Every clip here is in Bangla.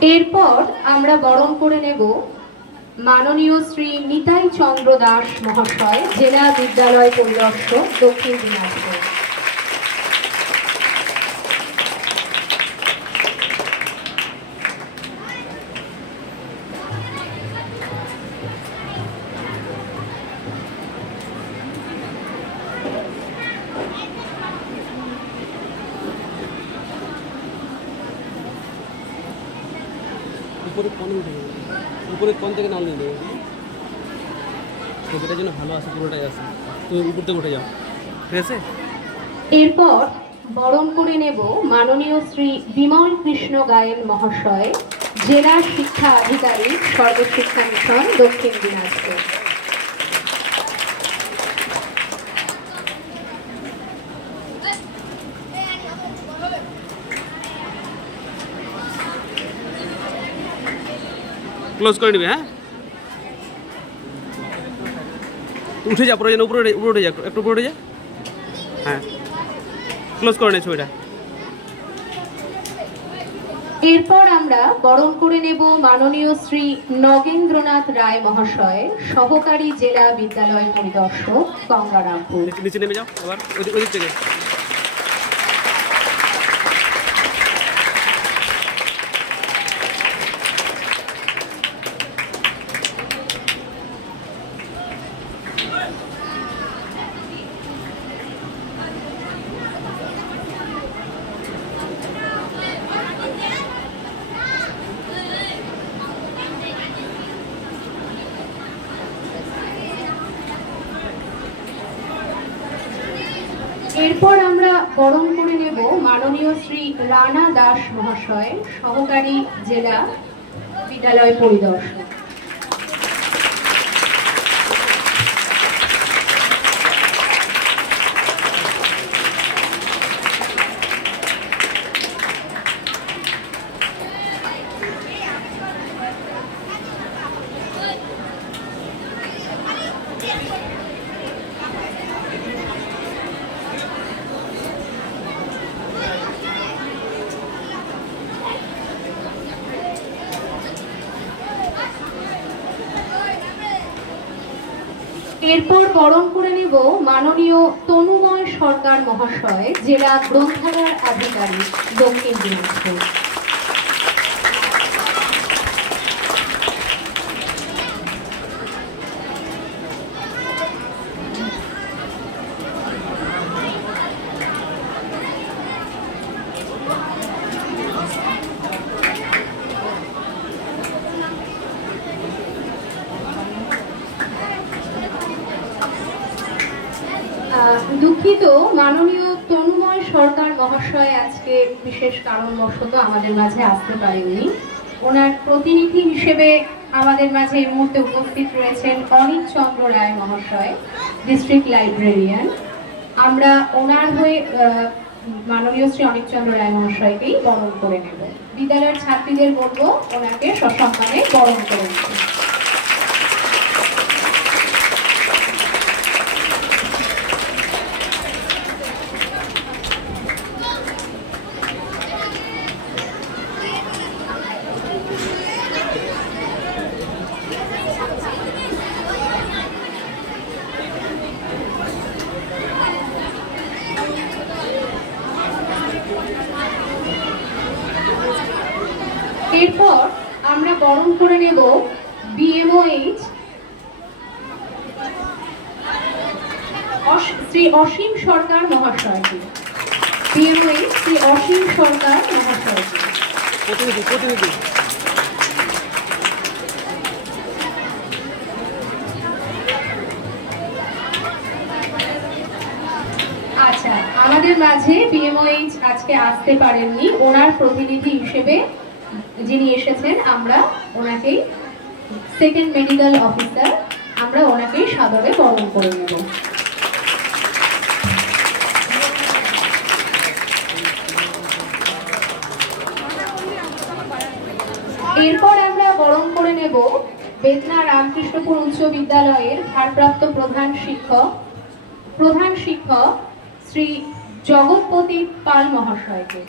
এরপর আমরা বরণ করে নেব মাননীয় শ্রী নিতাই চন্দ্র দাস মহাশয়, জেলা বিদ্যালয় পরিদর্শক দক্ষিণ দিনাজপুর। কোন উঠে উপরে কোন থেকে নাম নিয়ে দেবে ছবিটার জন্য ভালো আছে, পুরোটাই আছে। তুমি উপর থেকে উঠে যাও। ঠিক আছে? এরপর বরণ করে নেব মাননীয় শ্রী বিমল কৃষ্ণ গায়েন মহাশয়, জেলা শিক্ষা আধিকারিক, সর্বশিক্ষা মিশন, দক্ষিণ দিনাজপুর। ক্লোজ করে নিবে হ্যাঁ? উঠে যা প্রয়োজন উপরে উঠে- উপরে উঠে যা একটু উপরে উঠে যা। হ্যাঁ। ক্লোজ করে নে ছবিটা। এরপর আমরা বরণ করে নেব মাননীয় শ্রী নগেন্দ্রনাথ রায় মহাশয় সহকারী জেলা বিদ্যালয় পরিদর্শক গঙ্গারামপুর। নিচে- নেমে যাও আবার ওদিক থেকে। এরপর আমরা বরণ করে নেব মাননীয় শ্রী রানা দাস মহাশয় সহকারী জেলা বিদ্যালয় পরিদর্শক এরপর বরণ করে নেব মাননীয় তনুময় সরকার মহাশয় জেলা গ্রন্থাগার আধিকারিক দক্ষিণ দিনাজপুর। দুঃখিত, মাননীয় তনুময় সরকার মহাশয় আজকে বিশেষ কারণবশত আমাদের মাঝে আসতে পারেননি। ওনার প্রতিনিধি হিসেবে আমাদের মাঝে এই মুহূর্তে উপস্থিত রয়েছেন অনিত চন্দ্র রায় মহাশয় ডিস্ট্রিক্ট লাইব্রেরিয়ান আমরা ওনার হয়ে মাননীয় শ্রী অনিত চন্দ্র রায় মহাশয়কেই বরণ করে নেব। বিদ্যালয়ের ছাত্রীদের বলব, ওনাকে সসম্মানে বরণ করে নেব। এরপর আমরা বরণ করে নেব বিএমওএইচ শ্রী অসীম সরকার মহাশয়কে। বিএমওএইচ শ্রী অসীম সরকার মহাশয়কে। প্রতিনিধি প্রতিনিধি। আচ্ছা আমাদের মাঝে বিএমওএইচ আজকে আসতে পারেননি। ওনার প্রতিনিধি হিসেবে যিনি এসেছেন, আমরা ওনাকেই সেকেন্ড মেডিকেল অফিসার আমরা ওনাকেই সাদরে বরণ করে নেব। এরপর আমরা বরণ করে নেব বেদনা রামকৃষ্ণপুর উচ্চ বিদ্যালয়ের ভারপ্রাপ্ত প্রধান শিক্ষক প্রধান শিক্ষক শ্রী জগৎপতি পাল মহাশয়কে।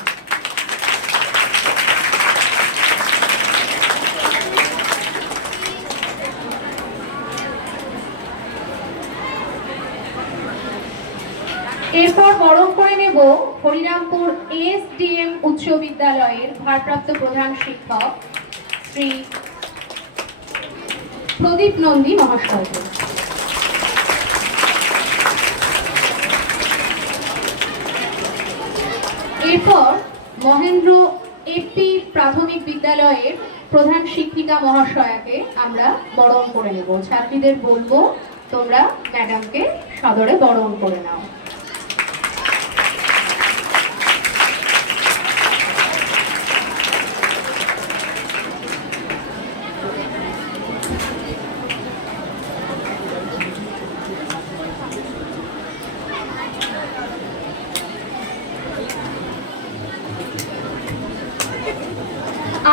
এরপর বরণ করে নেব হরিরামপুর এস ডি এম উচ্চ বিদ্যালয়ের ভারপ্রাপ্ত প্রধান শিক্ষক শ্রী প্রদীপ নন্দী মহাশয়কে এরপর মহেন্দ্র এপি প্রাথমিক বিদ্যালয়ের প্রধান শিক্ষিকা মহাশয়াকে আমরা বরণ করে নেব। ছাত্রীদের বলব তোমরা ম্যাডামকে সদরে বরণ করে নাও।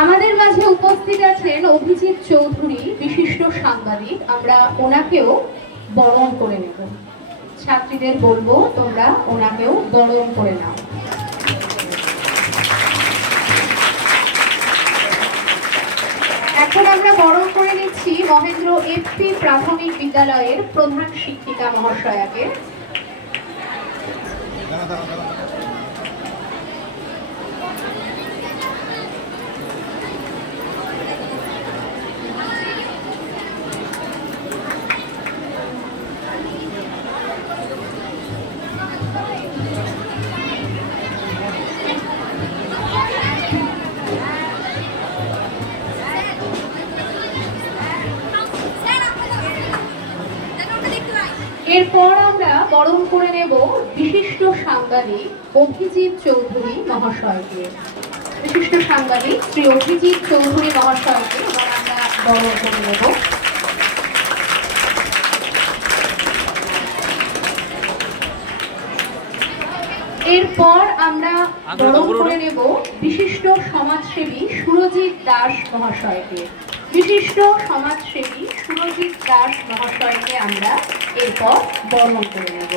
আমাদের মাঝে উপস্থিত আছেন অভিজিৎ চৌধুরী, বিশিষ্ট সাংবাদিক। আমরা ওনাকেও বরণ করে নেব। ছাত্রীদের বলব, তোমরা ওনাকেও বরণ করে নাও। এখন আমরা বরণ করে নিচ্ছি মহেন্দ্র এফপি প্রাথমিক বিদ্যালয়ের প্রধান শিক্ষিকা মহাশয়াকে। এরপর আমরা বরণ করে নেব বিশিষ্ট সাংবাদিক অভিজিৎ চৌধুরী মহাশয়কে। বিশিষ্ট সাংবাদিক শ্রী অভিজিৎ চৌধুরী মহাশয়কে এবার আমরা বরণ করে নেব। এরপর আমরা বরণ করে নেব বিশিষ্ট সমাজসেবী সুরজিৎ দাস মহাশয়কে। বিশিষ্ট সমাজসেবী সুরজিৎ দাস মহাশয়কে আমরা এরপর বরণ করে নেব।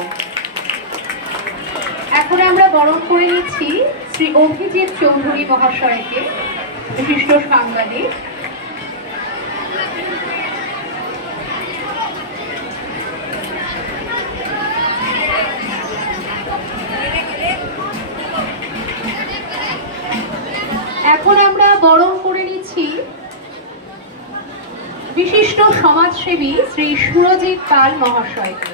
এখন আমরা বরণ করে নিচ্ছি শ্রী অভিজিৎ চৌধুরী মহাশয়কে, বিশিষ্ট সাংবাদিক। এখন আমরা বরণ করে নিচ্ছি বিশিষ্ট সমাজসেবী শ্রী সুরজিৎ পাল মহাশয়কে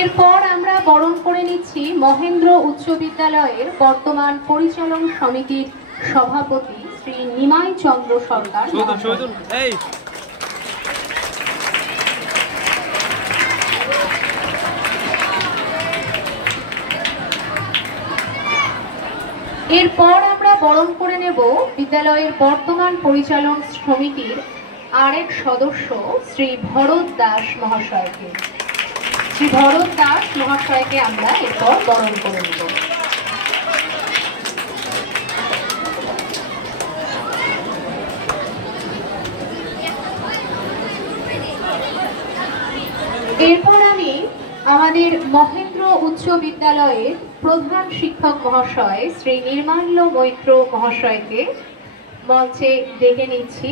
এরপর আমরা বরণ করে নিচ্ছি মহেন্দ্র উচ্চ বিদ্যালয়ের বর্তমান পরিচালন সমিতির সভাপতি শ্রী নিমাই চন্দ্র এরপর আমরা বরণ করে নেব বিদ্যালয়ের বর্তমান পরিচালন সমিতির আরেক সদস্য শ্রী ভরত দাস মহাশয়কে। শ্রী ভরত দাস মহাশয়কে আমরা এরপর বরণ করে নেব। এরপর আমি আমাদের মহেন্দ্র উচ্চ বিদ্যালয়ের প্রধান শিক্ষক মহাশয় শ্রী নির্মাল্য মৈত্র মহাশয়কে মঞ্চে ডেকে নিচ্ছি।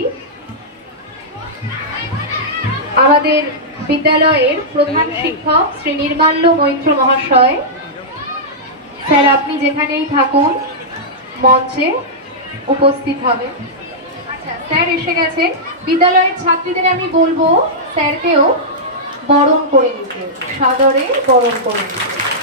আমাদের বিদ্যালয়ের প্রধান শিক্ষক শ্রী নির্মাল্য মৈত্র মহাশয়। স্যার, আপনি যেখানেই থাকুন, মঞ্চে উপস্থিত হবে আচ্ছা স্যার এসে গেছেন। বিদ্যালয়ের ছাত্রীদের আমি বলব, স্যারকেও বরণ করে নিতে সাদরে বরণ করে নিতে